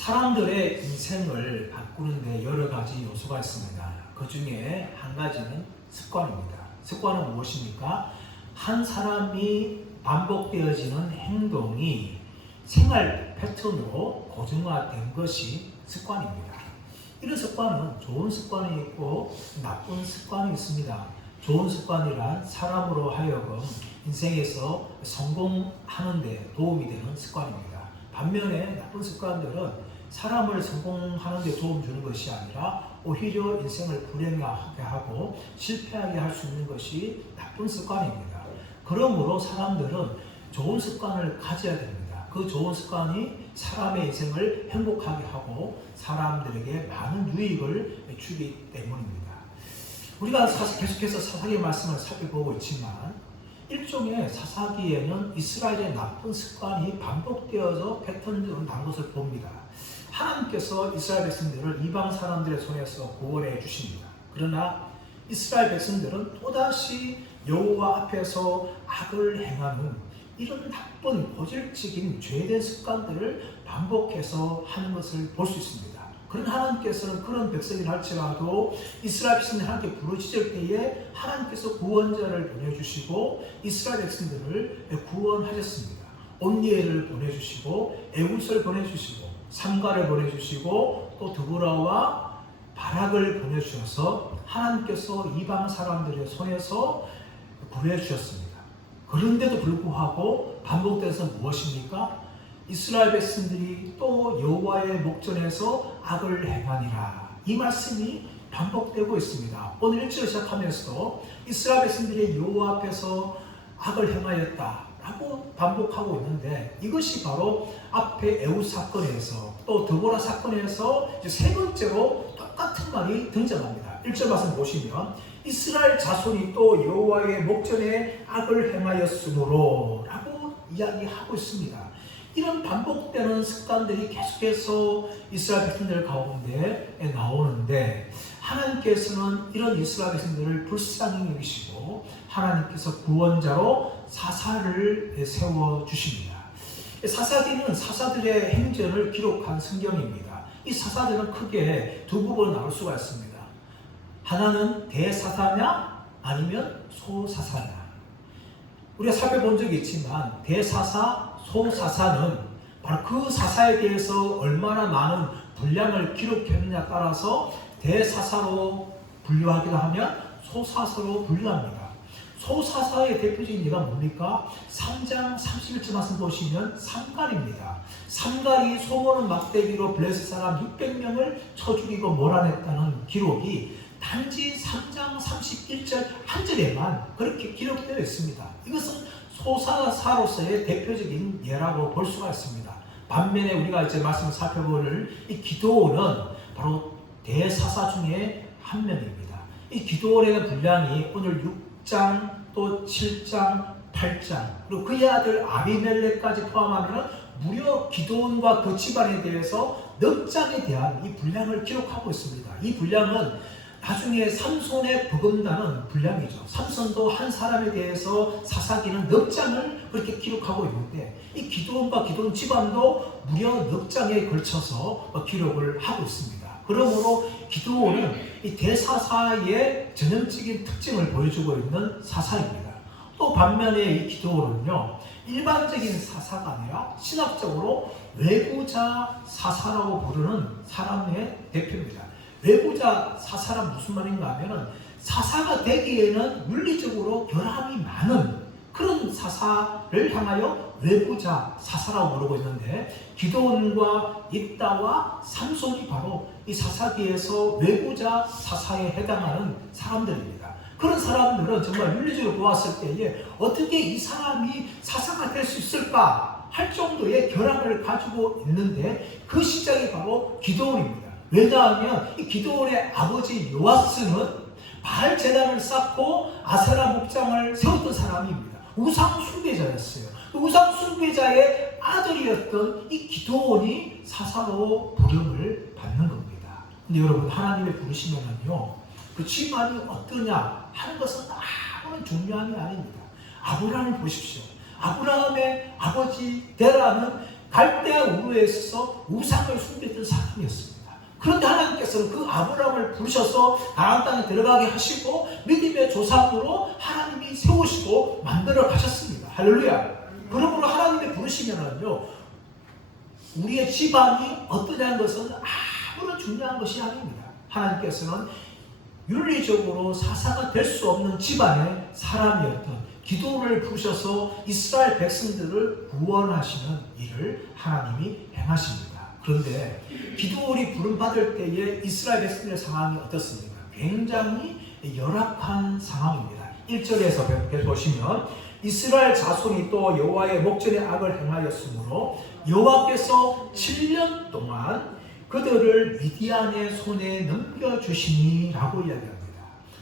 사람들의 인생을 바꾸는 데 여러 가지 요소가 있습니다. 그 중에 한 가지는 습관입니다. 습관은 무엇입니까? 한 사람이 반복되어지는 행동이 생활 패턴으로 고정화된 것이 습관입니다. 이런 습관은 좋은 습관이 있고 나쁜 습관이 있습니다. 좋은 습관이란 사람으로 하여금 인생에서 성공하는 데 도움이 되는 습관입니다. 반면에 나쁜 습관들은 사람을 성공하는 데 도움 주는 것이 아니라 오히려 인생을 불행하게 하고 실패하게 할 수 있는 것이 나쁜 습관입니다. 그러므로 사람들은 좋은 습관을 가져야 됩니다. 그 좋은 습관이 사람의 인생을 행복하게 하고 사람들에게 많은 유익을 주기 때문입니다. 우리가 계속해서 사사기의 말씀을 살펴보고 있지만 일종의 사사기에는 이스라엘의 나쁜 습관이 반복되어서 패턴으로 난 것을 봅니다. 하나님께서 이스라엘 백성들을 이방 사람들의 손에서 구원해 주십니다. 그러나 이스라엘 백성들은 또다시 여호와 앞에서 악을 행하는 이런 나쁜 고질적인 죄된 습관들을 반복해서 하는 것을 볼 수 있습니다. 그러나 하나님께서는 그런 백성이라 할지라도 이스라엘 백성들 하나님께 부르짖을 때에 하나님께서 구원자를 보내주시고 이스라엘 백성들을 구원하셨습니다. 온니엘을 보내주시고 에웃을 보내주시고 삼가를 보내주시고 또 드보라와 바락을 보내주셔서 하나님께서 이방 사람들의 손에서 구해주셨습니다. 그런데도 불구하고 반복돼서 무엇입니까? 이스라엘 백성들이 또 여호와의 목전에서 악을 행하니라. 이 말씀이 반복되고 있습니다. 오늘 1절 시작하면서도 이스라엘 백성들이 여호와 앞에서 악을 행하였다 라고 반복하고 있는데 이것이 바로 앞에 에웃 사건에서 또 드보라 사건에서 세 번째로 똑같은 말이 등장합니다. 1절 말씀 보시면 이스라엘 자손이 또 여호와의 목전에 악을 행하였으므로 라고 이야기하고 있습니다. 이런 반복되는 습관들이 계속해서 이스라엘 백성들 가운데 나오는데 하나님께서는 이런 이스라엘 백성들을 불쌍히 여기시고 하나님께서 구원자로 사사를 세워주십니다. 사사기는 사사들의 행전을 기록한 성경입니다. 이 사사들은 크게 두 부분으로 나눌 수가 있습니다. 하나는 대사사냐 아니면 소사사냐. 우리가 살펴본 적이 있지만 대사사, 소사사는 바로 그 사사에 대해서 얼마나 많은 분량을 기록했느냐에 따라서 대사사로 분류하기도 하면 소사사로 분류합니다. 소사사의 대표적인 예가 뭡니까? 3장 31절 말씀 보시면 삼갈입니다. 삼갈이 소모는 막대기로 블레셋 사람 600명을 쳐 죽이고 몰아냈다는 기록이 단지 3장 31절 한 절에만 그렇게 기록되어 있습니다. 이것은 소사사로서의 대표적인 예라고 볼 수가 있습니다. 반면에 우리가 이제 말씀을 살펴볼 이 기드온은 바로 대사사 중에 한 명입니다. 이 기드온에 대한 분량이 오늘 6장 또 7장 8장 그리고 그의 아들 아비멜렉까지 포함하면 무려 기드온과 그 집안에 대해서 넉 장에 대한 이 분량을 기록하고 있습니다. 이 분량은 나중에 삼손의 버금가는 분량이죠. 삼손도 한 사람에 대해서 사사기는 넉 장을 그렇게 기록하고 있는데 이 기드온과 기드온 집안도 무려 넉 장에 걸쳐서 기록을 하고 있습니다. 그러므로 기드온은 이 대사사의 전형적인 특징을 보여주고 있는 사사입니다. 또 반면에 이 기드온은요 일반적인 사사가 아니라 신학적으로 외구자 사사라고 부르는 사람의 대표입니다. 외구자 사사란 무슨 말인가 하면은 사사가 되기에는 물리적으로 결함이 많은 그런 사사를 향하여 외구자 사사라고 부르고 있는데 기드온과 입다와 삼손이 바로 이 사사기에서 외구자 사사에 해당하는 사람들입니다. 그런 사람들은 정말 윤리적으로 보았을 때에 어떻게 이 사람이 사사가 될 수 있을까 할 정도의 결함을 가지고 있는데 그 시작이 바로 기드온입니다. 왜냐하면 이 기드온의 아버지 요아스는 바알 제단을 쌓고 아세라 목장을 세웠던 사람입니다. 우상 숭배자였어요. 우상 숭배자의 아들이었던 이 기드온이 사사로 부름을 받는 겁니다. 근데 여러분 하나님의 부르시면은요 그 집안이 어떠냐 하는 것은 아무런 중요한 게 아닙니다. 아브라함을 보십시오. 아브라함의 아버지 데라는 갈대아 우르에 있어서 우상을 숭배했던 사람이었습니다. 그런데 하나님께서는 그 아브라함을 부르셔서 가나안 땅에 들어가게 하시고 믿음의 조상으로 하나님이 세우시고 만들어 가셨습니다. 할렐루야. 그러므로 하나님의 부르시면은요, 우리의 집안이 어떠냐는 것은 아무런 중요한 것이 아닙니다. 하나님께서는 윤리적으로 사사가 될 수 없는 집안의 사람이었던 기도를 부르셔서 이스라엘 백성들을 구원하시는 일을 하나님이 행하십니다. 그런데 기도를 부름받을 때에 이스라엘 백성들의 상황이 어떻습니까? 굉장히 열악한 상황입니다. 1절에서 보시면 이스라엘 자손이 또 여호와의 목전에 악을 행하였으므로 여호와께서 7년 동안 그들을 미디안의 손에 넘겨주시니 라고 이야기합니다.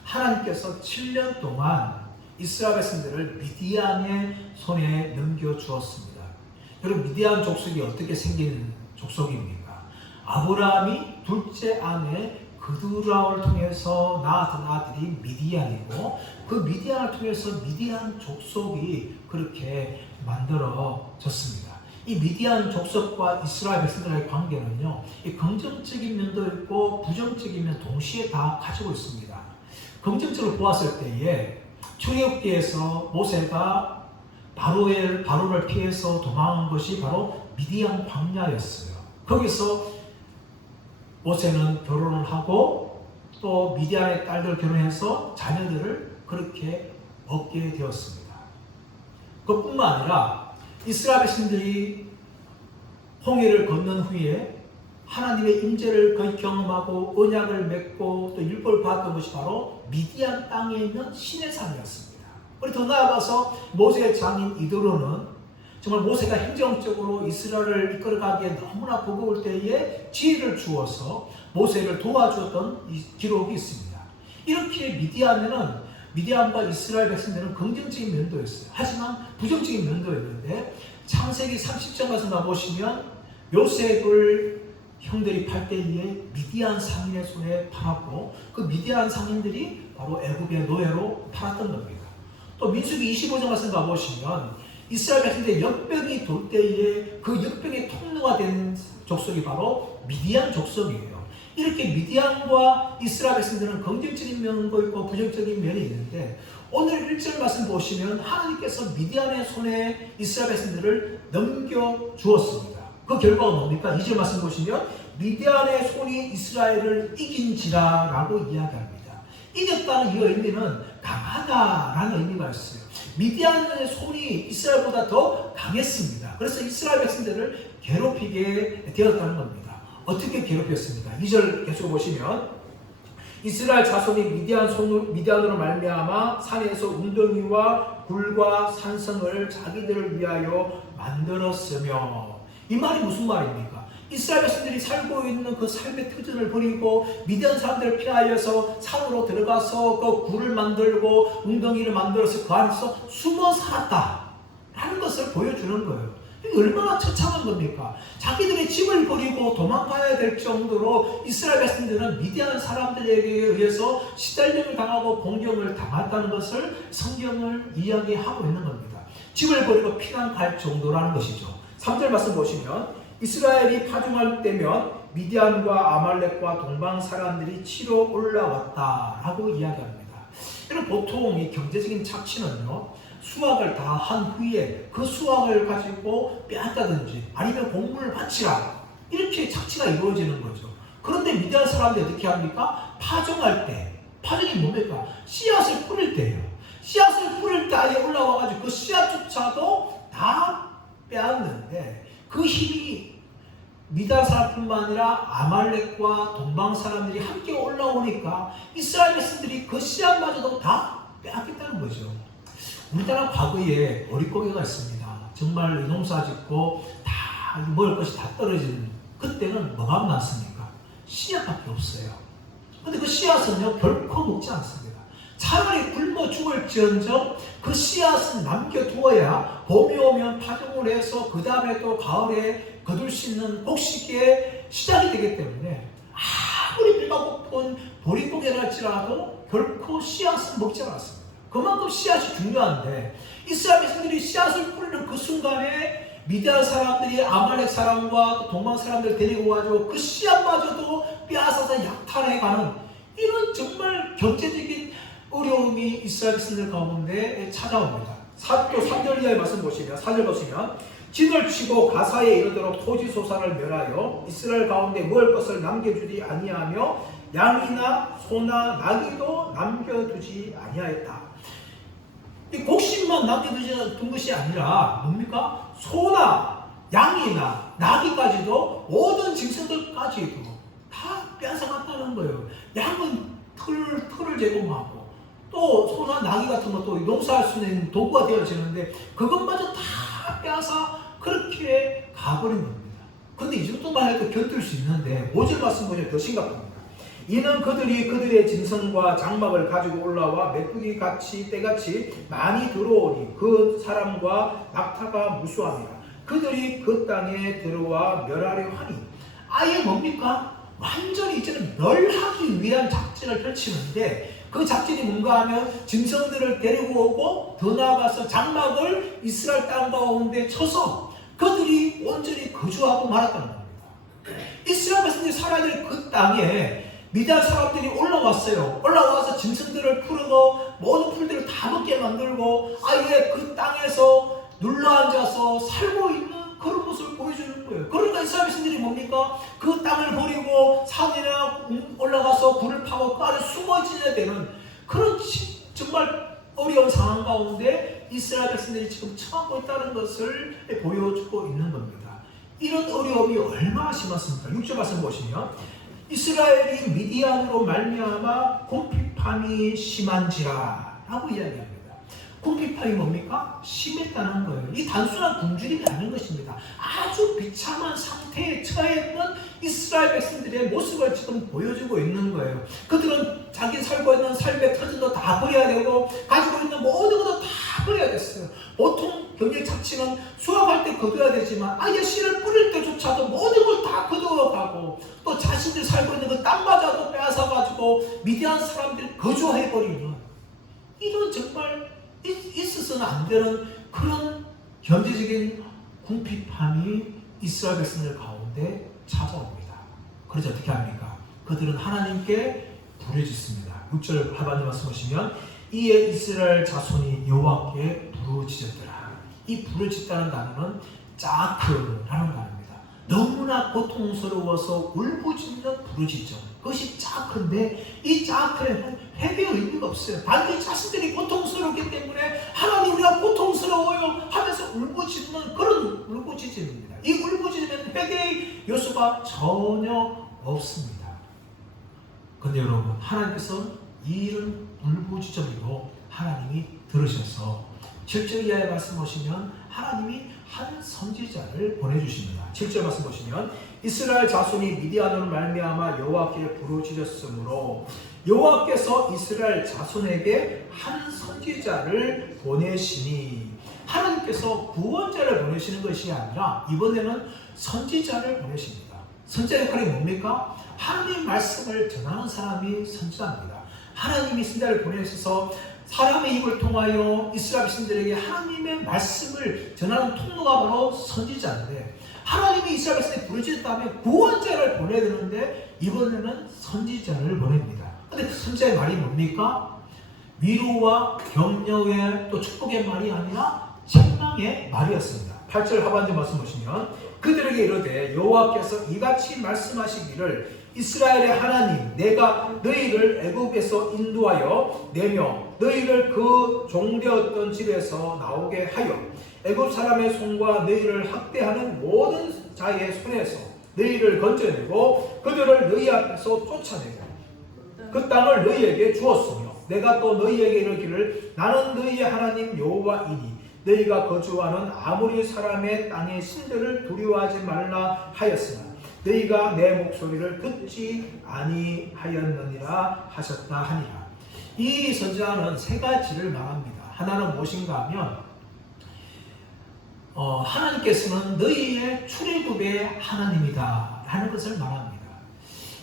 하나님께서 7년 동안 이스라엘 백성들을 미디안의 손에 넘겨주었습니다. 여러분, 미디안 족속이 어떻게 생긴 족속입니까? 아브라함이 둘째 아내 그두라를 통해서 낳았던 아들이 미디안이고, 그 미디안을 통해서 미디안 족속이 그렇게 만들어졌습니다. 이 미디안 족속과 이스라엘 백성들의 관계는요, 이 긍정적인 면도 있고 부정적인 면 동시에 다 가지고 있습니다. 긍정적으로 보았을 때에 출애굽기에서 모세가 바로를 피해서 도망한 것이 바로 미디안 광야였어요. 거기서 모세는 결혼을 하고 또 미디안의 딸들 결혼해서 자녀들을 그렇게 얻게 되었습니다. 그뿐만 아니라 이스라엘 백성들이 홍해를 건넌 후에 하나님의 임재를 거의 경험하고 언약을 맺고 또 율법을 받았던 것이 바로 미디안 땅에 있는 시내산이었습니다. 그리고 더 나아가서 모세의 장인 이드로는 정말 모세가 행정적으로 이스라엘을 이끌어가기에 너무나 버거울 때에 지혜를 주어서 모세를 도와주었던 기록이 있습니다. 이렇게 미디안과 이스라엘 백성들은 긍정적인 면도 있어요. 하지만 부정적인 면도 있는데, 창세기 30장 가서 나보시면 요셉을 형들이 팔 때에 미디안 상인의 손에 팔았고, 그 미디안 상인들이 바로 애굽의 노예로 팔았던 겁니다. 또 민수기 25장 가서 가보시면 이스라엘 백성들의 역병이 돌 때에 그 역병의 통로가 된 족속이 바로 미디안 족속이에요. 이렇게 미디안과 이스라엘 백성들은 긍정적인 면도 있고 부정적인 면이 있는데, 오늘 1절 말씀 보시면 하나님께서 미디안의 손에 이스라엘 백성들을 넘겨주었습니다. 그 결과가 뭡니까? 2절 말씀 보시면 미디안의 손이 이스라엘을 이긴지라 라고 이야기합니다. 이겼다는 이 의미는 강하다라는 의미가 있어요. 미디안의 손이 이스라엘보다 더 강했습니다. 그래서 이스라엘 백성들을 괴롭히게 되었다는 겁니다. 어떻게 괴롭혔습니까? 2절 계속 보시면 이스라엘 자손이 미디안으로 말미암아 산에서 웅덩이와 굴과 산성을 자기들을 위하여 만들었으며, 이 말이 무슨 말입니까? 이스라엘 백성들이 살고 있는 그 삶의 터전을 버리고 미디안 사람들을 피하여서 산으로 들어가서 그 굴을 만들고 웅덩이를 만들어서 그 안에서 숨어 살았다라는 것을 보여주는 거예요. 이게 얼마나 처참한 겁니까? 자기들의 집을 버리고 도망가야 될 정도로 이스라엘 백성들은 미디안 사람들에게 의해서 시달림을 당하고 공경을 당했다는 것을 성경을 이야기하고 있는 겁니다. 집을 버리고 피난 갈 정도라는 것이죠. 3절 말씀 보시면 이스라엘이 파종할 때면 미디안과 아말렉과 동방 사람들이 치러 올라왔다라고 이야기합니다. 여러분, 보통 이 경제적인 착취는요, 수확을 다 한 후에 그 수확을 가지고 빼앗다든지 아니면 공물을 바치라, 이렇게 착취가 이루어지는 거죠. 그런데 미디안 사람들이 어떻게 합니까? 파종할 때, 파종이 뭡니까? 씨앗을 뿌릴 때예요. 씨앗을 뿌릴 때 아예 올라와가지고 그 씨앗조차도 다 빼앗는데, 그 힘이 미디안 사람뿐만 아니라 아말렉과 동방 사람들이 함께 올라오니까 이스라엘 백성들이 그 씨앗마저도 다 빼앗겠다는 거죠. 우리나라 과거에 어릿고개가 있습니다. 정말 농사 짓고 다 먹을 것이 다 떨어지는, 그때는 뭐가 많습니까? 씨앗밖에 없어요. 근데 그 씨앗은요, 결코 먹지 않습니다. 차라리 굶어 죽을지언정 그 씨앗은 남겨두어야 봄이 오면 파종을 해서 그 다음에 또 가을에 거둘 수 있는 곡식의 시작이 되기 때문에 아무리 배가 고픈 보릿고개랄지라도 결코 씨앗은 먹지 않았습니다. 그만큼 씨앗이 중요한데, 이스라엘 백성들이 씨앗을 뿌리는 그 순간에 미디안 사람들이 아말렉 사람과 동방 사람들 데리고 가지고 그 씨앗마저도 빼앗아서 약탈해가는 이런 정말 경제적인 어려움이 이스라엘 백성들 가운데 찾아옵니다. 3절 이하의 말씀 보시면 4절 보시면 진을 치고 가사에 이르도록 토지 소산을 멸하여 이스라엘 가운데 먹을 것을 남겨주지 아니하며 양이나 소나 나귀도 남겨두지 아니하였다. 이 곡식만 남겨둔 것이 아니라 뭡니까? 소나 양이나 나귀까지도 모든 짐승들까지도 다 뺏어갔다는 거예요. 양은 털을 제공하고 또 소나 나귀 같은 것도 농사할 수 있는 도구가 되어지는데 그것마저 다 빼앗아 그렇게 가버린 겁니다. 근데 이 정도만 해도 견딜 수 있는데 5절 말씀 보면 더 심각합니다. 이는 그들이 그들의 짐승과 장막을 가지고 올라와 메뚜기 같이 때같이 많이 들어오니 그 사람과 낙타가 무수함이라. 그들이 그 땅에 들어와 멸하려 하니. 아예 뭡니까? 완전히 이제는 멸하기 위한 작전을 펼치는데 그 작전이 뭔가 하면 짐승들을 데리고 오고 더 나아가서 장막을 이스라엘 땅 가운데 쳐서 그들이 온전히 거주하고 말았다는 겁니다. 이스라엘 백성들이 살아야 될 그 땅에 미디안 사람들이 올라왔어요. 올라와서 짐승들을 풀고 모든 풀들을 다 먹게 만들고 아예 그 땅에서 눌러앉아서 살고 있는 그런 모습을 보여주는 거예요. 그러니까 이스라엘 백성들이 뭡니까? 그 땅을 버리고 산이나 올라가서 굴을 파고 그 안에 숨어 지내야 되는 그런 정말 어려운 상황 가운데 이스라엘 백성들이 지금 처하고 있다는 것을 보여주고 있는 겁니다. 이런 어려움이 얼마나 심했습니까? 6절 말씀 보시면 이스라엘이 미디안으로 말미암아 궁핍함이 심한지라 라고 이야기합니다. 궁핍함이 뭡니까? 심했다는 거예요. 이 단순한 굶주림이 아닌 것입니다. 아주 비참한 상태에 처했던 이스라엘 백성들의 모습을 지금 보여주고 있는 거예요. 그들은 자기 살고 있는 삶의 터전도 다 버려야 되고 가지고 있는 모든 것도 다 버려야 됐어요. 보통 경제 착취는 수확할 때 거둬야 되지만 아예 씨를 뿌릴 때조차도 모든 걸 다 거두어가고 또 자신들 살고 있는 그 땅마저도 빼앗아가지고 미디안 사람들이 거주해버리는 이런 정말 있어서는 안 되는 그런 경제적인 궁핍함이 이스라엘 백성들 가운데 찾아옵니다. 그래서 어떻게 합니까? 그들은 하나님께 부르짖습니다. 6절 하반절 말씀 보시면 이에 이스라엘 자손이 여호와께 부르짖었더라. 이 부르짖다는 단어는 짜크라는 단어입니다. 너무나 고통스러워서 울부짖는 부르짖음. 그것이 짜크인데 이 짜크에는 회개의 의미가 없어요. 단지 자신들이 고통스럽기 때문에 하나님 우리가 고통스러워요 하면서 울부짖는 그런 울부짖음입니다. 이 울부짖음에는 회개의 요소가 전혀 없습니다. 그런데 여러분 하나님께서 이런 울부짖음으로 하나님이 들으셔서 7절 이하의 말씀 보시면 하나님이 한 선지자를 보내주십니다. 7절 말씀 보시면 이스라엘 자손이 미디안으로 말미암아 여호와께 부르짖었으므로 여호와께서 이스라엘 자손에게 한 선지자를 보내시니 하나님께서 구원자를 보내시는 것이 아니라 이번에는 선지자를 보내십니다. 선지자 역할이 뭡니까? 하나님 말씀을 전하는 사람이 선지자입니다. 하나님이 선지자를 보내셔서 사람의 입을 통하여 이스라엘 백성들에게 하나님의 말씀을 전하는 통로가 바로 선지자인데 하나님이 이스라엘 백성에 부르짖었다면 구원자를 보내야 되는데 이번에는 선지자를 보냅니다. 그런데 그 선지자의 말이 뭡니까? 위로와 격려의 또 축복의 말이 아니라 책망의 말이었습니다. 8절 하반절 말씀 보시면 그들에게 이르되 여호와께서 이같이 말씀하시기를 이스라엘의 하나님 내가 너희를 애굽에서 인도하여 내며 너희를 그 종되었던 집에서 나오게 하여 애굽 사람의 손과 너희를 학대하는 모든 자의 손에서 너희를 건져내고 그들을 너희 앞에서 쫓아내고 그 땅을 너희에게 주었으며 내가 또 너희에게 이르기를 나는 너희의 하나님 여호와이니 너희가 거주하는 아모리 사람의 땅의 신들을 두려워하지 말라 하였으나 너희가 내 목소리를 듣지 아니하였느니라 하셨다 하니라. 이 선지자는 세 가지를 말합니다. 하나는 무엇인가 하면 하나님께서는 너희의 출애굽의 하나님이다 하는 것을 말합니다.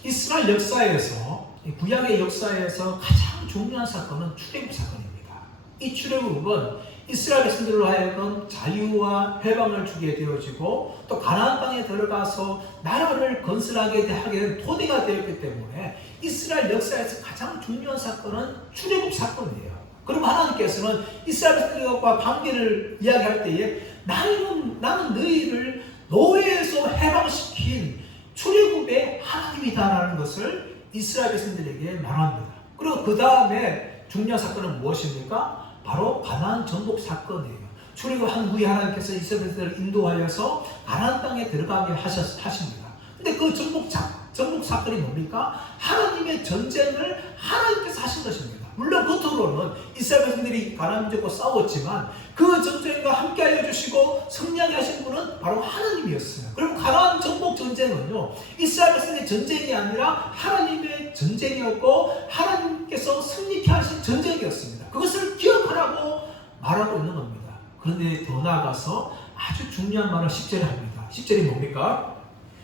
이스라엘 역사에서 구약의 역사에서 가장 중요한 사건은 출애굽 사건입니다. 이 출애굽은 이스라엘 백성들로 하여금 자유와 해방을 주게 되어지고 또 가나안 땅에 들어가서 나라를 건설하게 하게 된 토대가 되었기 때문에 이스라엘 역사에서 가장 중요한 사건은 출애굽 사건이에요. 그리고 하나님께서는 이스라엘 백성들과 관계를 이야기할 때에 나는 너희를 노예에서 해방시킨 출애굽의 하나님이다라는 것을 이스라엘 백성들에게 말합니다. 그리고 그 다음에 중요한 사건은 무엇입니까? 바로 가나안 정복 사건이에요. 출애굽한 후에 하나님께서 이스라엘 백성들을 인도하여서 가나안 땅에 들어가게 하십니다. 근데 그 정복 사건이 뭡니까? 하나님의 전쟁을 하나님께서 하신 것입니다. 물론 겉으로는 이스라엘 백성들이 가나안 민족과 싸웠지만 그 전쟁과 함께하여 주시고 승리하게 하신 분은 바로 하나님이었어요. 그리고 가나안 정복 전쟁은요, 이스라엘 백성의 전쟁이 아니라 하나님의 전쟁이었고 하나님께서 승리케 하신 전쟁이었습니다. 그것을 기억하라고 말하고 있는 겁니다. 그런데 더 나아가서 아주 중요한 말을 10절에 합니다. 10절이 뭡니까?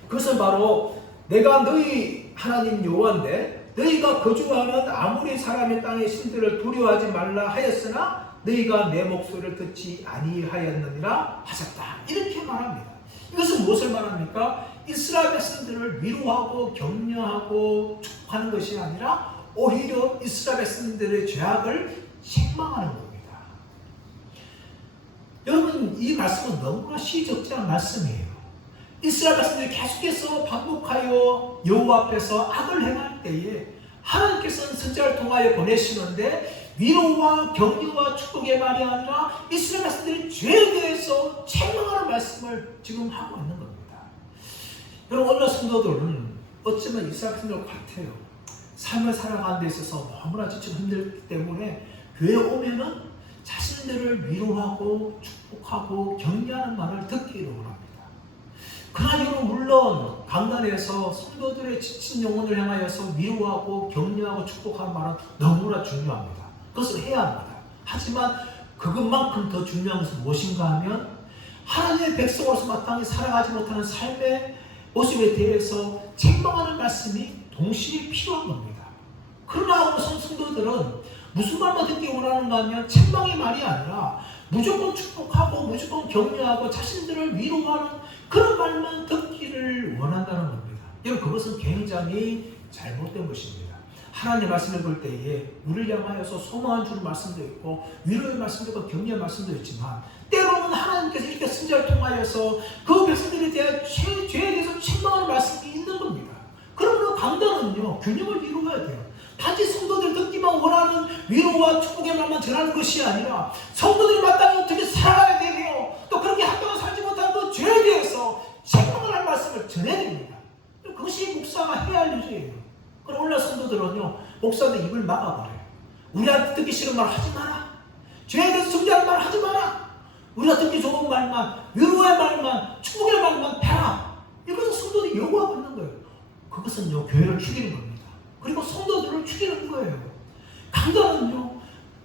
그것은 바로 내가 너희 하나님 여호와인데 너희가 거주하는 아무리 사람의 땅의 신들을 두려워하지 말라 하였으나 너희가 내 목소리를 듣지 아니하였느니라 하셨다. 이렇게 말합니다. 이것은 무엇을 말합니까? 이스라엘 백성들을 위로하고 격려하고 축복하는 것이 아니라 오히려 이스라엘 백성들의 죄악을 책망하는 겁니다. 여러분, 이 말씀은 너무나 시적절한 말씀이에요. 이스라엘 백성들이 계속해서 반복하여 여호와 앞에서 악을 행할 때에 하나님께서는 선지자를 통하여 보내시는데 위로와 격려와 축복의 말이 아니라 이스라엘 백성들이 죄에 대해서 책망하는 말씀을 지금 하고 있는 겁니다. 여러분, 어느 성도들은 어쩌면 이스라엘 백성들 같아요. 삶을 살아가는 데 있어서 너무나 지치고 힘들기 때문에 교회에 오면은 자신들을 위로하고 축복하고 격려하는 말을 듣기를 원합니다. 그러나 이건 물론 강단에서 성도들의 지친 영혼을 향하여서 위로하고 격려하고 축복하는 말은 너무나 중요합니다. 그것을 해야 합니다. 하지만 그것만큼 더 중요한 것은 무엇인가 하면 하나님의 백성으로서 마땅히 살아가지 못하는 삶의 모습에 대해서 책망하는 말씀이 동시에 필요한 겁니다. 그러나 성도들은 무슨 말만 듣기 원하는가 하면 책망의 말이 아니라 무조건 축복하고 무조건 격려하고 자신들을 위로하는 그런 말만 듣기를 원한다는 겁니다. 여러분, 그것은 굉장히 잘못된 것입니다. 하나님의 말씀을 볼 때에 우리를 향하여서 소망을 주는 말씀도 있고 위로의 말씀도 있고 격려의 말씀도 있지만 때로는 하나님께서 이렇게 선지자를 통하여서 그 백성들에 대한 죄에 대해서 책망하는 말씀이 있는 겁니다. 그러면 강단은요, 균형을 이루어야 돼요. 단지 성도들 듣기만 원하는 위로와 축복의 말만 전하는 것이 아니라 성도들이 마땅히 어떻게 살아야 되며 또 그렇게 합당한 살지 못하는 그 죄에 대해서 책망을 할 말씀을 전해야 됩니다. 그것이 목사가 해야 할 일이에요. 그럼 오늘날 성도들은요, 목사들 입을 막아버려요. 우리한테 듣기 싫은 말 하지 마라. 죄에 대해서 정죄하는 말 하지 마라. 우리가 듣기 좋은 말만, 위로의 말만, 축복의 말만 해라. 이것은 성도들이 요구하고 있는 거예요. 그것은요, 교회를 죽이는 겁니다. 그리고 성도들을 죽이는 거예요. 강단은요,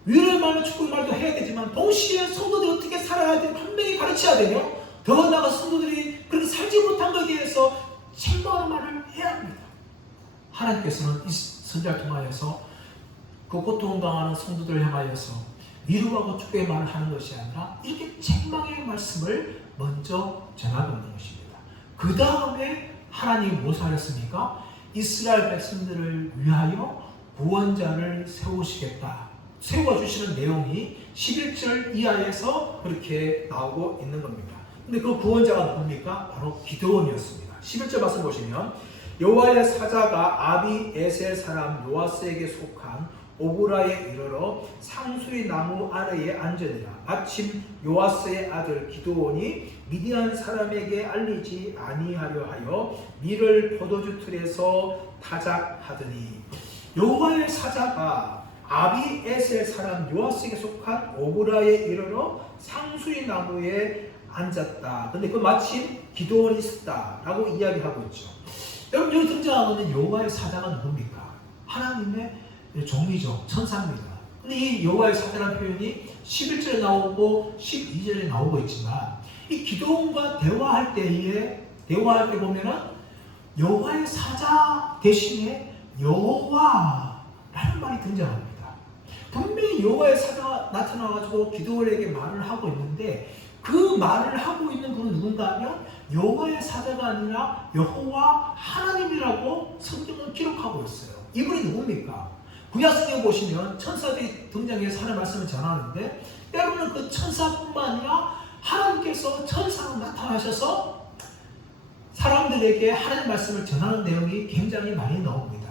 위로의 말과 축복의 말도 해야 되지만 동시에 성도들이 어떻게 살아야 되고 분명히 가르쳐야 되며 더 나아가 성도들이 그렇게 살지 못한 것에 대해서 책망하는 말을 해야 합니다. 하나님께서는 이 선지자를 통하여서 그 고통당하는 성도들을 향하여서 위로하고 축복의 말을 하는 것이 아니라 이렇게 책망의 말씀을 먼저 전하고 있는 것입니다. 그 다음에 하나님이 무엇을 하셨습니까? 이스라엘 백성들을 위하여 구원자를 세우시겠다. 세워주시는 내용이 11절 이하에서 그렇게 나오고 있는 겁니다. 근데 그 구원자가 누굽니까? 바로 기드온이었습니다. 11절 말씀 보시면 여호와의 사자가 아비에셀 사람 요아스에게 속한 오브라에 이르러 상수리 나무 아래에 앉으니라. 마침 요아스의 아들 기드온이 미디안 사람에게 알리지 아니하려 하여 밀을 포도주 틀에서 타작하더니 여호와의 사자가 아비에셀 사람 요아스에게 속한 오브라에 이르러 상수리 나무에 앉았다. 근데 그 마침 기드온이 있었다라고 이야기하고 있죠. 여러분, 여기 등장하는 여호와의 사자가 누굽니까? 하나님의 종이죠. 천사입니다. 근데 이 여호와의 사자라는 표현이 11절에 나오고 12절에 나오고 있지만 이 기드온과 대화할 때 보면은 여호와의 사자 대신에 여호와라는 말이 등장합니다. 분명히 여호와의 사자가 나타나가지고 기드온에게 말을 하고 있는데 그 말을 하고 있는 분은 누군가 하면 여호와의 사자가 아니라 여호와 하나님이라고 성경은 기록하고 있어요. 이분이 누굽니까? 구약성경 보시면 천사들이 등장해서 하나님의 말씀을 전하는데 때로는 그 천사뿐만 아니라 하나님께서 천사로 나타나셔서 사람들에게 하나님의 말씀을 전하는 내용이 굉장히 많이 나옵니다.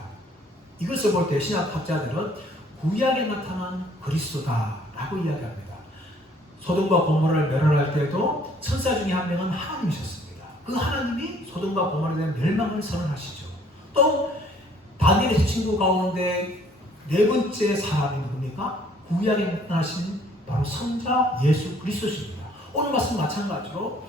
이것을 볼 때 신학학자들은 구약에 나타난 그리스도다라고 이야기합니다. 소돔과 고모라를 멸하할 때도 천사 중에 한 명은 하나님이셨습니다. 그 하나님이 소돔과 고모라에 대한 멸망을 선언하시죠. 또 다니엘의 친구 가운데 네 번째 사람이 누굽니까? 구약에 나타나신 바로 성자 예수 그리스도십니다. 오늘 말씀 마찬가지로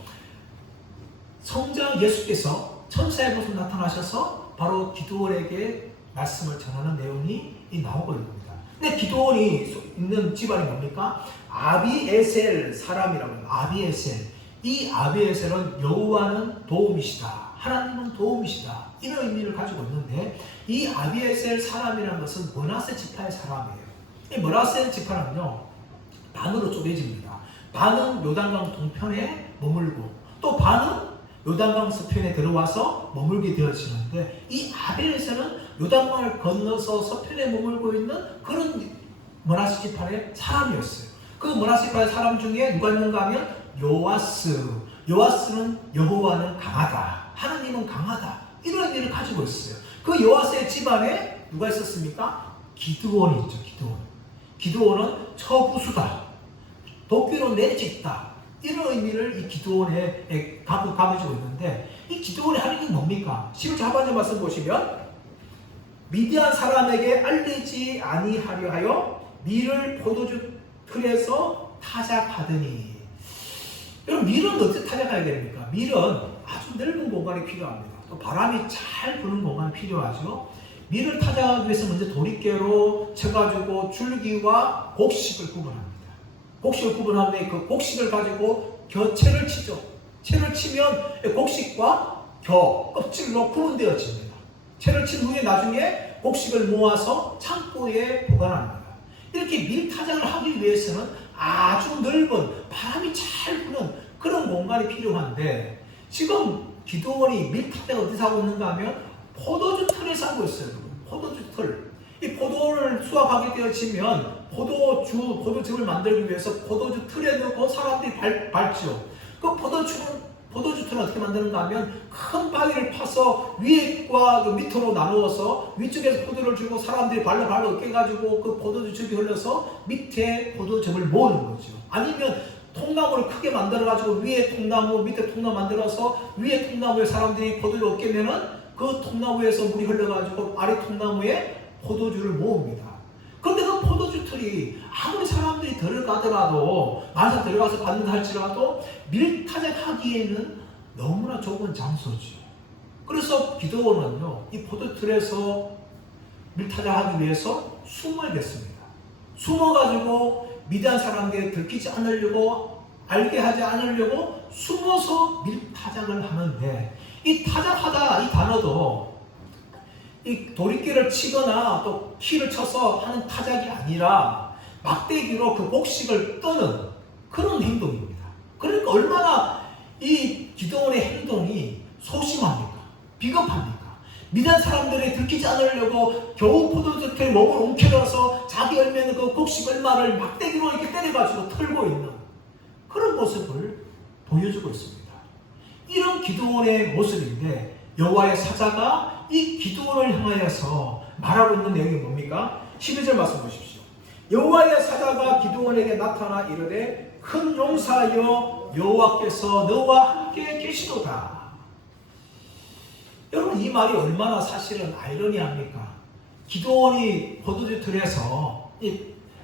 성자 예수께서 천사의 모습 나타나셔서 바로 기드온에게 말씀을 전하는 내용이 나오고 있습니다. 근데 기드온이 있는 집안이 뭡니까? 아비에셀 사람이라고 해요. 아비에셀. 이 아비에셀은 여호와는 도움이시다. 하나님은 도움이시다. 이런 의미를 가지고 있는데 이 아비에셀 사람이라는 것은 므낫세 지파의 사람이에요. 이 므낫세 지파는요 반으로 쪼개집니다. 반은 요단강 동편에 머물고 또 반은 요단강 서편에 들어와서 머물게 되어지는데 이 아비에셀은 요단강을 건너서 서편에 머물고 있는 그런 므낫세 지파의 사람이었어요. 그 므낫세 지파의 사람 중에 누가 있는가 하면 요아스. 요아스는 여호와는 강하다. 하나님은 강하다. 이런 의미를 가지고 있어요. 그 요아스의 집안에 누가 있었습니까? 기드온이 있죠. 기드온은 처부수다. 도끼로 내리찍다. 이런 의미를 이 기드온에 가지고 있는데 이 기드온의 하나님이 뭡니까? 11절 하반절 말씀 보시면 미디안 사람에게 알리지 아니하려 하여 밀을 포도주 틀에서 타작하더니 여러분 밀은 어떻게 타작해야 됩니까? 밀은 아주 넓은 공간이 필요합니다. 또 바람이 잘 부는 공간이 필요하죠. 밀을 타작하기 위해서 먼저 도리깨로 쳐가지고 줄기와 곡식을 구분합니다. 곡식을 구분한 후에 그 곡식을 가지고 채를 치죠. 채를 치면 곡식과 껍질로 구분되어집니다. 채를 친 후에 나중에 곡식을 모아서 창고에 보관합니다. 이렇게 밀타작을 하기 위해서는 아주 넓은 바람이 잘 부는 그런 공간이 필요한데 지금 기드온이 밀타작을 어디서 하고 있는가 하면 포도주 틀에서 하고 있어요. 포도주 틀. 이 포도를 수확하게 되어지면 포도즙을 만들기 위해서 포도주 틀에 넣고 사람들이 밟죠. 그 포도주 틀은 어떻게 만드는가 하면 큰 바위를 파서 위에과 그 밑으로 나누어서 위쪽에서 포도를 주고 사람들이 발로 으깨가지고 그 포도주즙이 흘러서 밑에 포도즙을 모으는 거죠. 아니면 통나무를 크게 만들어가지고 위에 통나무, 밑에 통나무 만들어서 위에 통나무에 사람들이 포도주를 으깨면은 그 통나무에서 물이 흘러가지고 아래 통나무에 포도주를 모읍니다. 그런데 그 포도주 틀이 아무리 사람들이 들어가더라도 만약 들어가서 받는다 할지라도 밀타작하기에는 너무나 좁은 장소죠. 그래서 기드온은요 이 포도주 틀에서 밀타작하기 위해서 숨어야 됐습니다. 숨어가지고 미디안 사람들에게 들키지 않으려고 알게 하지 않으려고 숨어서 밀타작을 하는데 이 타작하다 이 단어도 이 도리끼를 치거나 또 키를 쳐서 하는 타작이 아니라 막대기로 그 곡식을 떠는 그런 행동입니다. 그러니까 얼마나 이 기드온의 행동이 소심합니까? 비겁합니까? 미디안 사람들이 들키지 않으려고 겨우 포도주에 몸을 움켜쥐어서 자기 열매는 그 곡식 얼마를 막대기로 이렇게 때려가지고 털고 있는 그런 모습을 보여주고 있습니다. 이런 기드온의 모습인데 여호와의 사자가 이 기드온을 향하여서 말하고 있는 내용이 뭡니까? 12절 말씀 보십시오. 여호와의 사자가 기드온에게 나타나 이르되 큰 용사여 여호와께서 너와 함께 계시도다. 여러분 이 말이 얼마나 사실은 아이러니합니까? 기드온이 포도주 틀에서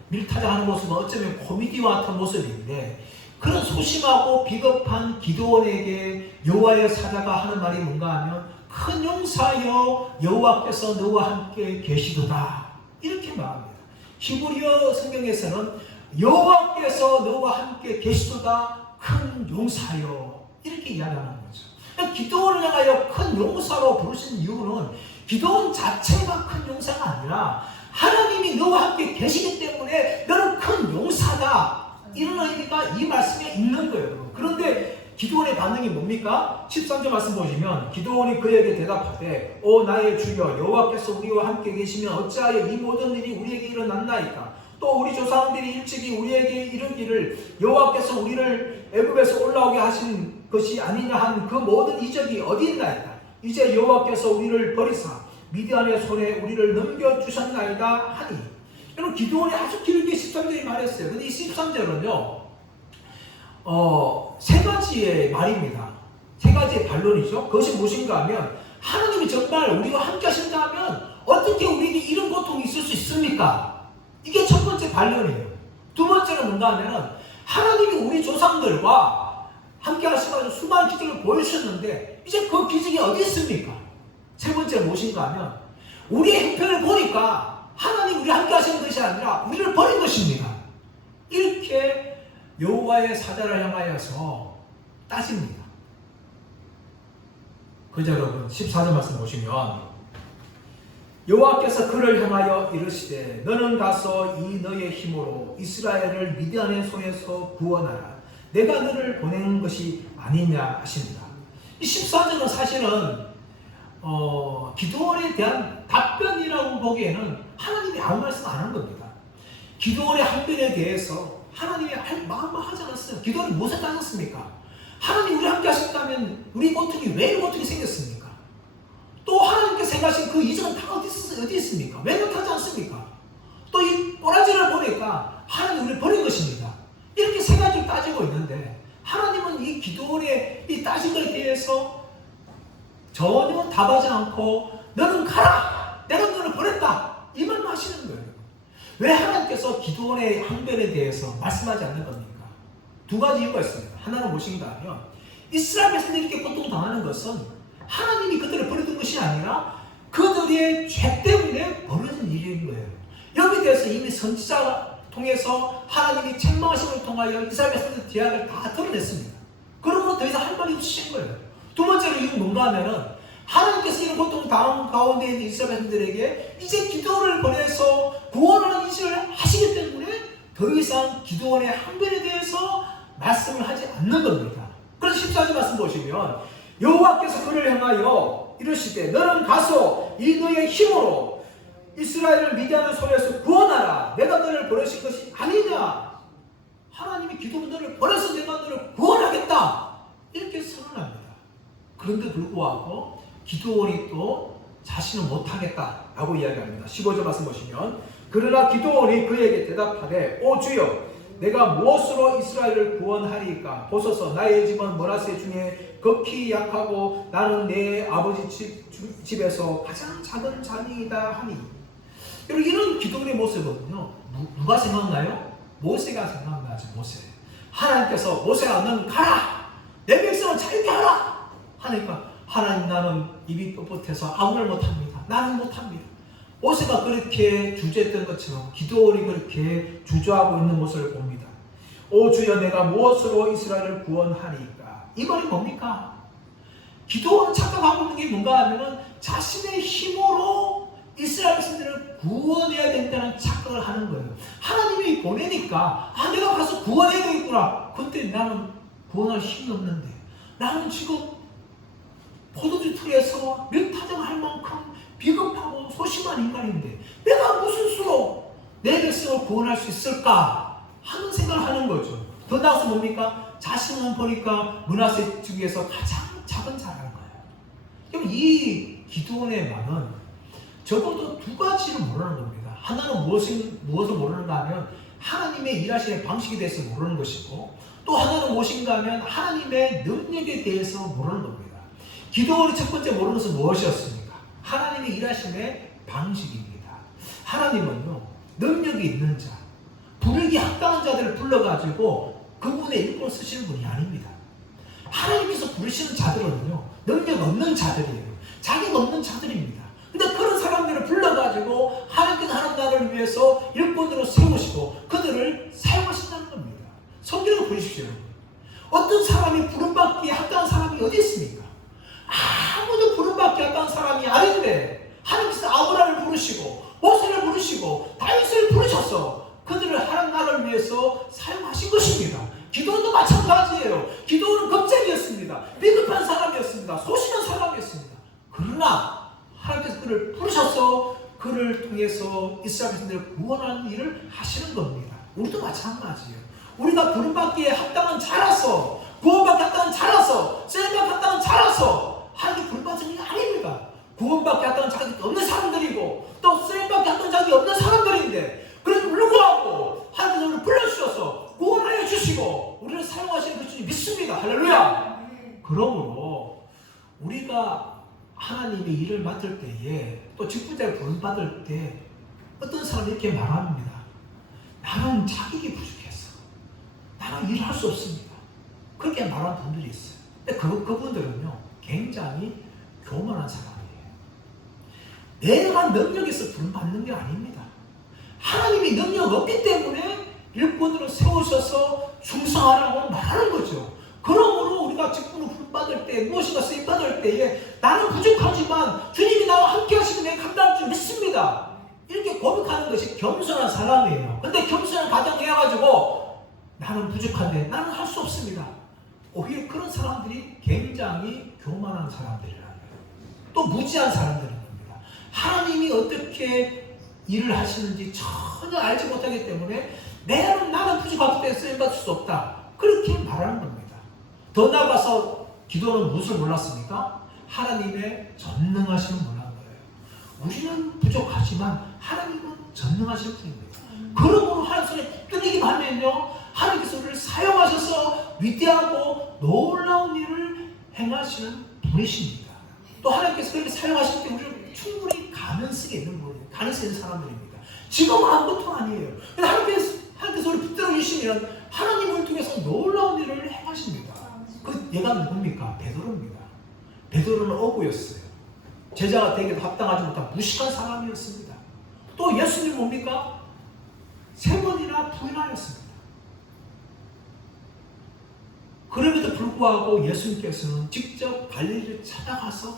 밀타작하는 모습은 어쩌면 코미디와 같은 모습인데 그런 소심하고 비겁한 기드온에게 여호와의 사자가 하는 말이 뭔가 하면 큰 용사여 여호와께서 너와 함께 계시도다 이렇게 말합니다. 히브리어 성경에서는 여호와께서 너와 함께 계시도다 큰 용사여 이렇게 이야기하는 거죠. 기드온을 향하여 큰 용사로 부르신 이유는 기드온 자체가 큰 용사가 아니라 하나님이 너와 함께 계시기 때문에 너는 큰 용사다. 이런 의미가 이 말씀에 있는 거예요. 그런데 기드온의 반응이 뭡니까? 13절 말씀 보시면 기드온이 그에게 대답하되 오 나의 주여 여호와께서 우리와 함께 계시면 어찌하여 이 모든 일이 우리에게 일어났나이까? 또 우리 조상들이 일찍이 우리에게 이르기를 여호와께서 우리를 애굽에서 올라오게 하신 것이 아니냐 하는 그 모든 이적이 어디 있나이까? 이제 여호와께서 우리를 버리사 미디안의 손에 우리를 넘겨주셨나이다 하니. 여러분 기드온이 아주 길게 13절이 말했어요. 근데 이 13절은요 세 가지의 말입니다. 세 가지의 반론이죠. 그것이 무엇인가 하면 하나님이 정말 우리와 함께 하신다면 어떻게 우리에게 이런 고통이 있을 수 있습니까? 이게 첫 번째 반론이에요. 두 번째는 뭔가 하면은 하나님이 우리 조상들과 함께 하시고 수많은 기적을 보여주셨는데 이제 그 기적이 어디 있습니까? 세 번째는 무엇인가 하면 우리의 형편을 보니까 하나님 우리 함께 하시는 것이 아니라 우리를 버린 것입니다. 이렇게 여호와의 사자를 향하여서 따집니다. 그저 여러분 14절 말씀 보시면 여호와께서 그를 향하여 이르시되 너는 가서 이 너의 힘으로 이스라엘을 미디안의 손에서 구원하라. 내가 너를 보낸 것이 아니냐 하십니다. 이 14절은 사실은 기드온에 대한 답변이라고 보기에는 하나님이 아무 말씀 안 한 겁니다. 기드온의 항변에 대해서 하나님이 할 마음만 하지 않았어요. 기드온이 무엇을 따졌습니까? 하나님 우리 함께 하셨다면 우리 고통이 왜 이런 고통이 생겼습니까? 또 하나님께 생각하신 그 이전은 다 어디 있습니까? 왜 못하지 않습니까? 또 이 꼬라지를 보니까 하나님 우리를 버린 것입니다. 이렇게 세 가지를 따지고 있는데 하나님은 이 기드온의 이 따진 것에 대해서 전혀 답하지 않고 너는 가라! 내가 너를 보냈다! 이 말만 하시는 거예요. 왜 하나님께서 기드온의 항변에 대해서 말씀하지 않는 겁니까? 두 가지 이유가 있습니다. 하나는 무엇인가 하면 이스라엘 백성들이 이렇게 고통당하는 것은 하나님이 그들을 버려둔 것이 아니라 그들의 죄 때문에 벌어진 일인 거예요. 여기에 대해서 이미 선지자 통해서 하나님이 책망하심을 통하여 이스라엘 백성들의 죄악을 다 드러냈습니다. 그러므로 더 이상 할 말이 없으신 거예요. 두 번째로 이유는 뭔가 하면은 하나님께서 이런 고통 당한 가운데 있는 이스라엘 백성들에게 이제 기도를 보내서 구원하는 일을 하시기 때문에 더 이상 기도원의 항변에 대해서 말씀을 하지 않는 겁니다. 그래서 14절 말씀 보시면 여호와께서 그를 향하여 이르시되 너는 가서 이 너의 힘으로 이스라엘을 미디안의 손에서 구원하라. 내가 너를 보내신 것이 아니냐. 하나님이 기도원 너를 보내서 내가 너를 구원하겠다. 이렇게 선언합니다. 그런데 불구하고 기드온이 또 자신은 못하겠다라고 이야기합니다. 15절 말씀 보시면 그러나 기드온이 그에게 대답하되 오 주여 내가 무엇으로 이스라엘을 구원하리까? 보소서 나의 집은 므낫세 중에 극히 약하고 나는 내 아버지 집에서 가장 작은 자니이다 하니. 여러분 이런 기드온의 모습은요 누가 생각나요? 모세가 생각나죠. 모세. 하나님께서 모세야 너는 가라. 내 백성을 자유케 하라 하니까 하나님 나는 입이 뻣뻣해서 아무 말 못합니다. 나는 못합니다. 모세가 그렇게 주저했던 것처럼 기드온이 그렇게 주저하고 있는 모습을 봅니다. 오 주여 내가 무엇으로 이스라엘을 구원하리까? 이 말이 뭡니까? 기드온은 착각하고 있는 게 뭔가 하면 자신의 힘으로 이스라엘 백성들을 구원해야 된다는 착각을 하는 거예요. 하나님이 보내니까 내가 가서 구원해야 되겠구나. 근데 나는 구원할 힘이 없는데 나는 지금 포도주 틀에서 명타정할 만큼 비겁하고 소심한 인간인데 내가 무슨 수로 내 백성을 구원할 수 있을까 하는 생각을 하는 거죠. 더 나아가서 뭡니까? 자신은 보니까 므낫세 중에서 가장 작은 자라는 거예요. 이 기드온의 말은 적어도 두 가지를 모르는 겁니다. 하나는 무엇을 모르는가 하면 하나님의 일하시는 방식에 대해서 모르는 것이고 또 하나는 무엇인가 하면 하나님의 능력에 대해서 모르는 겁니다. 기드온이 첫 번째 모르는 것은 무엇이었습니까? 하나님의 일하심의 방식입니다. 하나님은요 능력이 있는 자, 부르기 합당한 자들을 불러가지고 그분의 일꾼을 쓰시는 분이 아닙니다. 하나님께서 부르시는 자들은요 능력 없는 자들이에요. 자격 없는 자들입니다. 근데 그런 사람들을 불러가지고 하나님께서 하는 나라를 위해서 일꾼으로 세우시고 그들을 사용하신다는 겁니다. 성경을 보십시오. 어떤 사람이 부름받기에 합당한 사람이 어디 있습니까? 아무도 부름받기 합당한 사람이 아닌데 하나님께서 아브라함을 부르시고 모세를 부르시고 그를 부르셔서 그를 통해서 이스라엘 백성들을 구원하는 일을 하시는 겁니다. 우리도 마찬가지예요. 우리가 부름받기에 합당한 자라서, 구원받기 합당한 자라서, 쓰임받기 합당한 자라서 하나님께 부름받은 게 아닙니다. 구원받기 합당한 자격이 없는 사람들이고 또 쓰임받기 합당한 자격이 없는 사람들인데, 그래도 불구하고 하나님께서 우리를 불러주셔서 구원하여 주시고 우리를 사용하시는 그 주님 믿습니다. 할렐루야. 그러므로 우리가 하나님의 일을 맡을 때에, 또 직분자를 부름받을 때 어떤 사람이 이렇게 말합니다. 나는 자격이 부족해서 나는 일을 할 수 없습니다. 그렇게 말하는 분들이 있어요. 근데 그분들은요 굉장히 교만한 사람이에요. 내가 능력이 있어 부름받는 게 아닙니다. 하나님이 능력 없기 때문에 일꾼으로 세우셔서 충성하라고 말하는 거죠. 그러므로 우리가 직분을 부름받을 때, 무엇인가 쓰임받을 때에 나는 부족하지만 주님이 나와 함께 하시면 내가 감당할 줄 믿습니다. 이렇게 고백하는 것이 겸손한 사람이에요. 근데 겸손한 가정을 해가지고 나는 부족한데 나는 할 수 없습니다. 오히려 그런 사람들이 굉장히 교만한 사람들이라는 거예요. 또 무지한 사람들인 겁니다. 하나님이 어떻게 일을 하시는지 전혀 알지 못하기 때문에 나는 부족하기 때문에 쓰임받을 수 없다. 그렇게 말하는 겁니다. 더 나아가서 기도는 무엇을 몰랐습니까? 하나님의 전능하심을 몰랐는 거예요. 우리는 부족하지만 하나님은 전능하신 분입니다. 그러므로 하나님 손에 붙들리기만 하면요 하나님께서 우리를 사용하셔서 위대하고 놀라운 일을 행하시는 분이십니다. 또 하나님께서 그렇게 사용하실 때 우리는 충분히 가능성이 있는 분이에요. 가능성이 있는 사람들입니다. 지금은 아무것도 아니에요. 하나님께서 우리를 붙들어 주시면 하나님을 통해서 놀라운 일을 행하십니다. 그 얘가 누굽니까? 베드로입니다. 베드로는 어부였어요. 제자가 되기도 합당하지 못한 무식한 사람이었습니다. 또 예수님 뭡니까? 3번이나 부인하였습니다. 그럼에도 불구하고 예수님께서는 직접 갈릴리를 찾아가서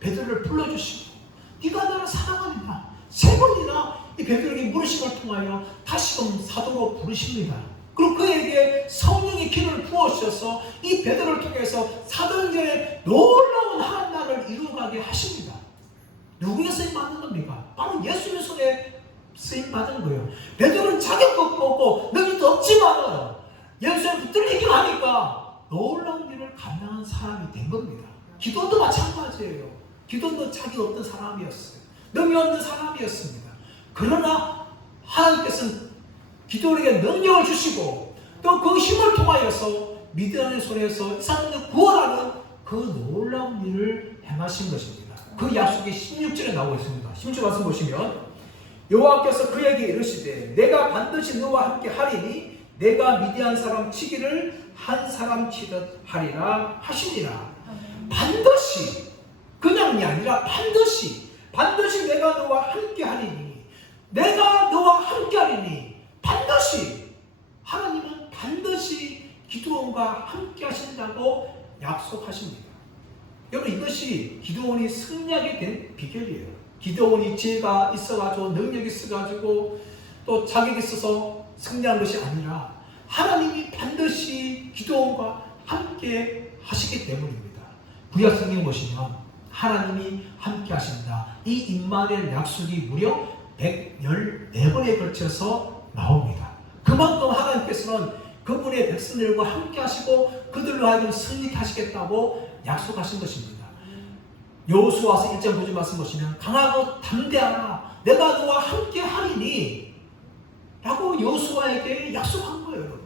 베드로를 불러주시고 네가 나를 사랑하느냐 3번이나 이 베드로에게 물으심을 통하여 다시금 사도로 부르십니다. 그리고 그에게 성령의 기름을 부어주셔서 이 베드로를 통해서 사도행전의 놀라운 한 날을 이루어가게 하십니다. 누구의 쓰임받는 겁니까? 바로 예수님의 손에 쓰임받은 거예요. 베드로는 자격도 없고 능력도 없지만 예수님 붙들리기만 하니까 놀라운 일을 감당한 사람이 된 겁니다. 기도도 마찬가지예요. 기도도 자격 없던 사람이었어요. 능력 없는 사람이었습니다. 그러나 하나님께서는 기도에게 능력을 주시고 또 그 힘을 통하여서 미디안의 손에서 이스라엘을 구원하는 그 놀라운 일을 행하신 것입니다. 그 약속이 16절에 나오고 있습니다. 16절 말씀 보시면 여호와께서 그에게 이르시되 내가 반드시 너와 함께 하리니 내가 미디안 사람 치기를 한 사람 치듯 하리라 하시니라. 반드시, 그냥이 아니라 반드시 내가 너와 함께 하리니, 내가 너와 함께 하리니, 반드시 하나님은 반드시 기드온과 함께 하신다고 약속하십니다. 여러분, 이것이 기드온이 승리하게 된 비결이에요. 기드온이 지혜가 있어가지고 능력이 있어가지고 또 자격이 있어서 승리한 것이 아니라 하나님이 반드시 기드온과 함께 하시기 때문입니다. 구약 성경 보시면 하나님이 함께 하신다, 이 임마누엘 약속이 무려 114번에 걸쳐서 나옵니다. 그만큼 하나님께서는 그분의 백성들과 함께 하시고 그들로 하여금 승리케 하시겠다고 약속하신 것입니다. 여호수아서 1장 9절 말씀 보시면 강하고 담대하라 내가 너와 함께 하리니 라고 여호수아에게 약속한 거예요.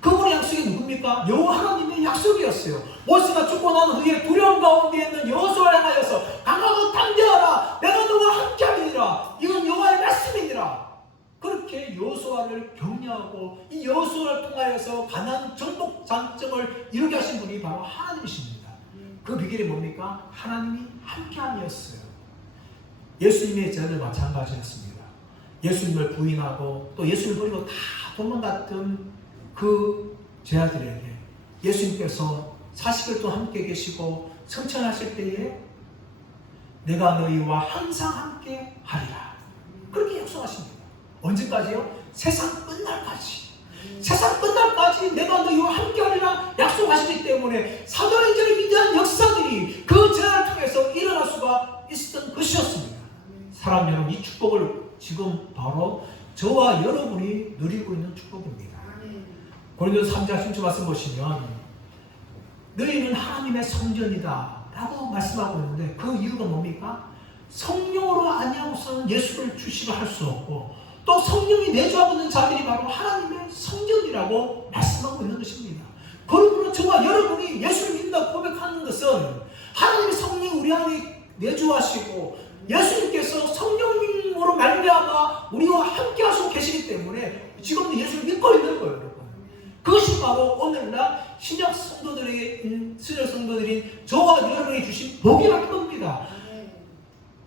그분의 약속이 누굽니까? 여호와 하나님의 약속이었어요. 모세가 죽고 난 후에 두려움 가운데 있는 여호수아를 향하여서 강하고 담대하라 내가 너와 함께 하리니라, 이건 여호와의 말씀이니라. 그렇게 여호수아를 격려하고 이 여호수아를 통하여서 가나안 정복 장정을 이루게 하신 분이 바로 하나님이십니다. 그 비결이 뭡니까? 하나님이 함께함이었어요. 예수님의 제자들 마찬가지였습니다. 예수님을 부인하고 또 예수님을 버리고 다 도망갔던 그 제자들에게 예수님께서 40일 동안 함께 계시고 성천하실 때에 내가 너희와 항상 함께 하리라 그렇게 약속하십니다. 언제까지요? 세상 끝날까지. 세상 끝날까지 내가 너희와 함께 하리라 약속하시기 때문에 사도행전의 위대한 역사들이 그 제자를 통해서 일어날 수가 있었던 것이었습니다. 사랑 여러분, 이 축복을 지금 바로 저와 여러분이 누리고 있는 축복입니다. 고린도서 3장 10절 말씀 보시면 너희는 하나님의 성전이다 라고 말씀하고 있는데 그 이유가 뭡니까? 성령으로 아니하고서는 예수를 주시라 할 수 없고 또 성령이 내주하고 있는 자들이 바로 하나님의 성전이라고 말씀하고 있는 것입니다. 그러므로 저와 여러분이 예수를 믿는다고 고백하는 것은 하나님의 성령이 우리 안에 내주하시고 예수님께서 성령으로 말미암아 우리와 함께 하시고 계시기 때문에 지금도 예수를 믿고 있는 거예요, 여러분. 그것이 바로 오늘날 신약 성도들인 저와 여러분이 주신 복이라는 겁니다.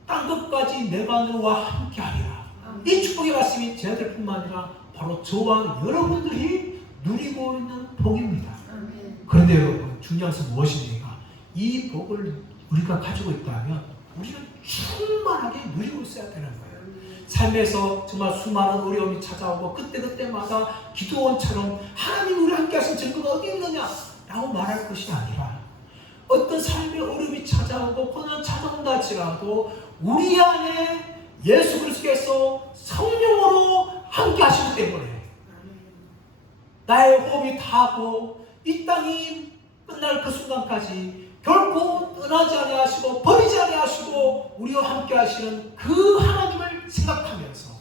땅끝까지 내가 너와 함께하리라. 이 축복의 말씀이 저희들뿐만 아니라 바로 저와 여러분들이 누리고 있는 복입니다. 그런데 여러분, 중요한 것은 무엇입니까? 이 복을 우리가 가지고 있다면 우리는 충만하게 누리고 있어야 되는 거예요. 삶에서 정말 수많은 어려움이 찾아오고 그때마다 기도원처럼 하나님 우리 함께 하신 증거가 어디 있느냐 라고 말할 것이 아니라 어떤 삶의 어려움이 찾아오고 고난 찾아온다 할지라도 우리 안에 예수 그리스도께서 성령으로 함께 하시기 때문에 나의 호흡이 다하고 이 땅이 끝날 그 순간까지 결코 떠나지 아니하시고 버리지 아니하시고 우리와 함께 하시는 그 하나님을 생각하면서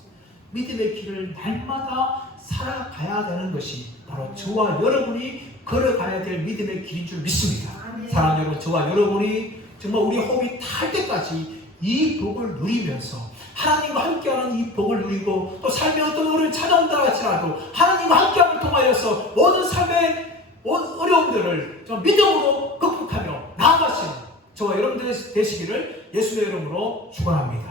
믿음의 길을 날마다 살아가야 되는 것이 바로 저와 여러분이 걸어가야 될 믿음의 길인 줄 믿습니다. 사랑하는 여러분, 저와 여러분이 정말 우리 호흡이 탈 때까지 이 복을 누리면서 하나님과 함께하는 이 복을 누리고 또 삶의 어떤 어려움을 찾아온다 할지라도 하나님과 함께함을 통하여서 모든 삶의 어려움들을 좀 믿음으로 극복하며 나아가시는 저와 여러분들 되시기를 예수의 이름으로 축원합니다.